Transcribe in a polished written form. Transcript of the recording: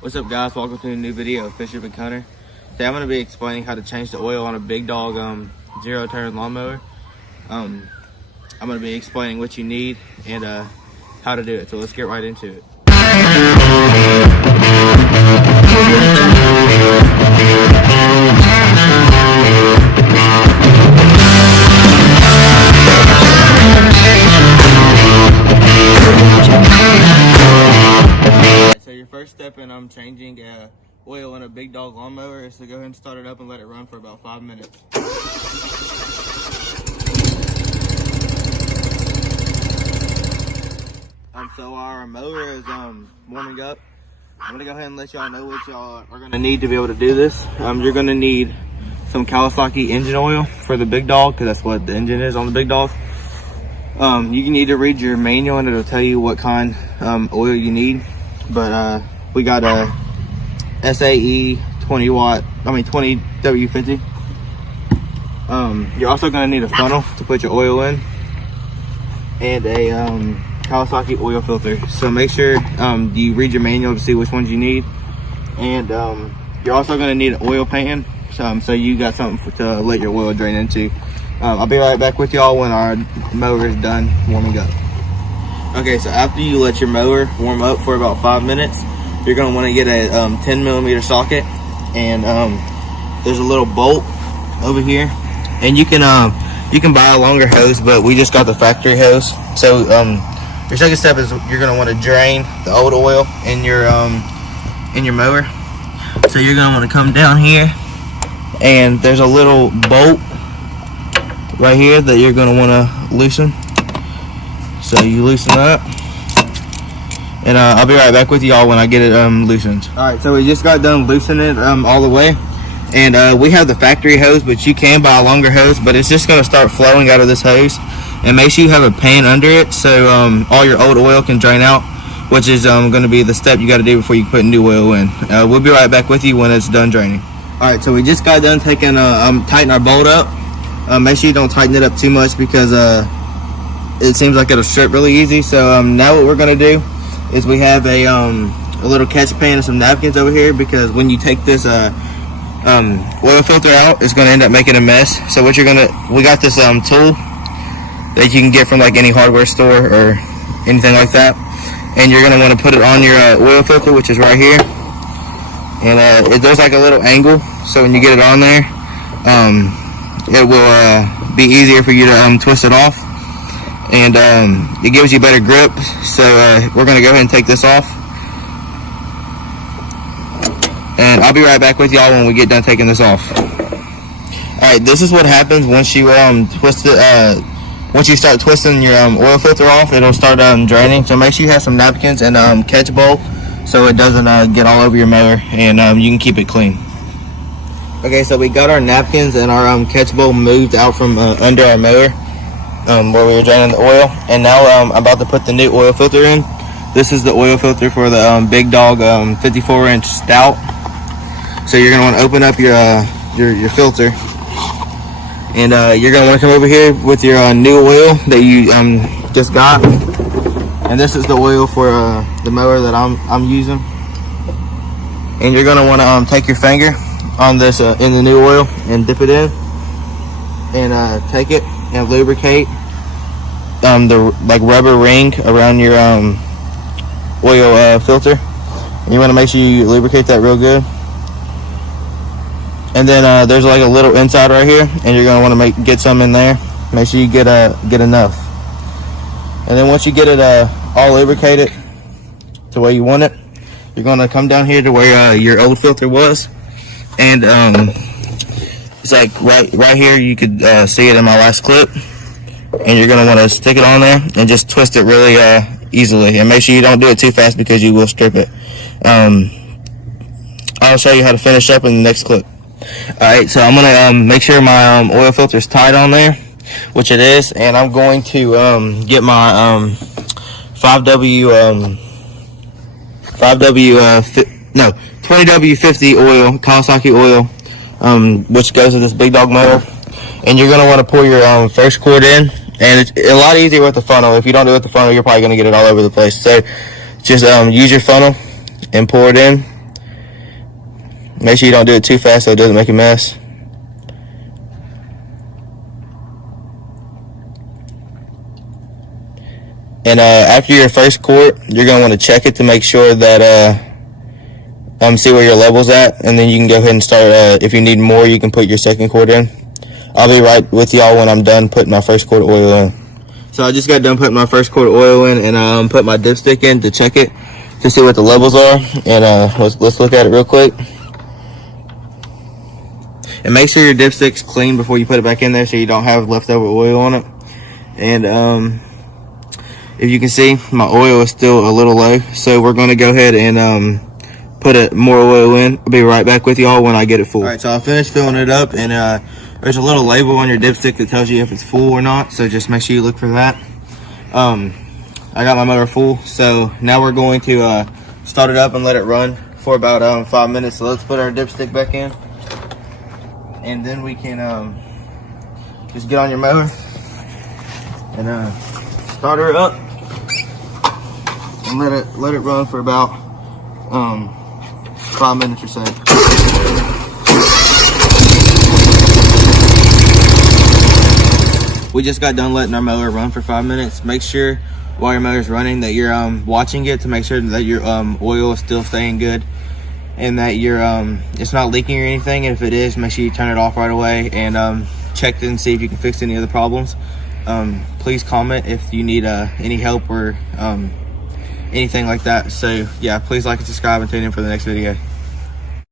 What's up, guys? Welcome to a new video of Fisher and Cunner. Today I'm going to be explaining how to change the oil on a big dog zero turn lawnmower. I'm going to be explaining what you need and how to do it. So let's get right into it. So your first step in changing oil in a big dog lawnmower is to go ahead and start it up and let it run for about 5 minutes. So our mower is warming up. I'm gonna go ahead and let y'all know what y'all are gonna need to be able to do this. You're gonna need some Kawasaki engine oil for the big dog, because that's what the engine is on the big dog. You need to read your manual and it'll tell you what kind oil you need. But we got a SAE 20W50. You're also gonna need a funnel to put your oil in, and a Kawasaki oil filter. So make sure you read your manual to see which ones you need. And you're also gonna need an oil pan, so you got something to let your oil drain into. I'll be right back with y'all when our mower is done warming up. Okay, so after you let your mower warm up for about 5 minutes, you're gonna want to get a 10mm socket, and there's a little bolt over here, and you can buy a longer hose, but we just got the factory hose. So your second step is you're gonna want to drain the old oil in your mower. So you're gonna want to come down here, and there's a little bolt right here that you're gonna want to loosen. So you loosen up, and I'll be right back with y'all when I get it loosened. Alright, so we just got done loosening it all the way, and we have the factory hose, but you can buy a longer hose, but it's just going to start flowing out of this hose. And make sure you have a pan under it, so all your old oil can drain out, which is going to be the step you got to do before you put new oil in. We'll be right back with you when it's done draining. Alright, so we just got done taking tighten our bolt up. Make sure you don't tighten it up too much, because it seems like it'll strip really easy. So now what we're gonna do is we have a little catch pan and some napkins over here, because when you take this oil filter out, it's gonna end up making a mess. So what we got this tool that you can get from like any hardware store or anything like that, and you're gonna want to put it on your oil filter, which is right here, and there's like a little angle, so when you get it on there, it will be easier for you to twist it off. And it gives you better grip. So we're gonna go ahead and take this off, and I'll be right back with y'all when we get done taking this off. Alright, this is what happens once you twist it. Once you start twisting your oil filter off, it'll start draining. So make sure you have some napkins and catch bowl, so it doesn't get all over your mower, and you can keep it clean. Okay, so we got our napkins and our catch bowl moved out from under our mower, where we were draining the oil, and now I'm about to put the new oil filter in. This is the oil filter for the big dog 54-inch Stout. So you're gonna want to open up your filter, and you're gonna want to come over here with your new oil that you just got, and this is the oil for the mower that I'm using. And you're gonna want to take your finger on this in the new oil and dip it in, and take it and lubricate the rubber ring around your oil filter. And you want to make sure you lubricate that real good. And then there's like a little inside right here, and you're going to want to get some in there. Make sure you get enough. And then once you get it all lubricated to where you want it, you're going to come down here to where your old filter was, and it's like right here. You could see it in my last clip, and you're gonna want to stick it on there and just twist it really easily, and make sure you don't do it too fast, because you will strip it. I'll show you how to finish up in the next clip. Alright, so I'm gonna make sure my oil filter is tight on there, which it is, and I'm going to get my 20W50 oil, Kawasaki oil, which goes in this big dog mower. And you're going to want to pour your first quart in, and it's a lot easier with the funnel. If you don't do it with the funnel, you're probably going to get it all over the place. So just use your funnel and pour it in. Make sure you don't do it too fast so it doesn't make a mess. And after your first quart, you're going to want to check it to make sure that see where your level's at, and then you can go ahead and start. If you need more, you can put your second quart in. I'll be right with y'all when I'm done putting my first quart of oil in. So I just got done putting my first quart of oil in, and put my dipstick in to check it to see what the levels are. And let's look at it real quick. And make sure your dipstick's clean before you put it back in there so you don't have leftover oil on it. And if you can see, my oil is still a little low, so we're going to go ahead and put more oil in. I'll be right back with y'all when I get it full. All right, so I finished filling it up, and there's a little label on your dipstick that tells you if it's full or not, so just make sure you look for that. I got my motor full, so now we're going to start it up and let it run for about 5 minutes. So let's put our dipstick back in, and then we can just get on your mower and start her up and let it run for about 5 minutes or so. We just got done letting our mower run for 5 minutes. Make sure while your mower's running that you're watching it to make sure that your oil is still staying good and that it's not leaking or anything. And if it is, make sure you turn it off right away and check it and see if you can fix any other problems. Please comment if you need any help or anything like that. So yeah, please like and subscribe and tune in for the next video.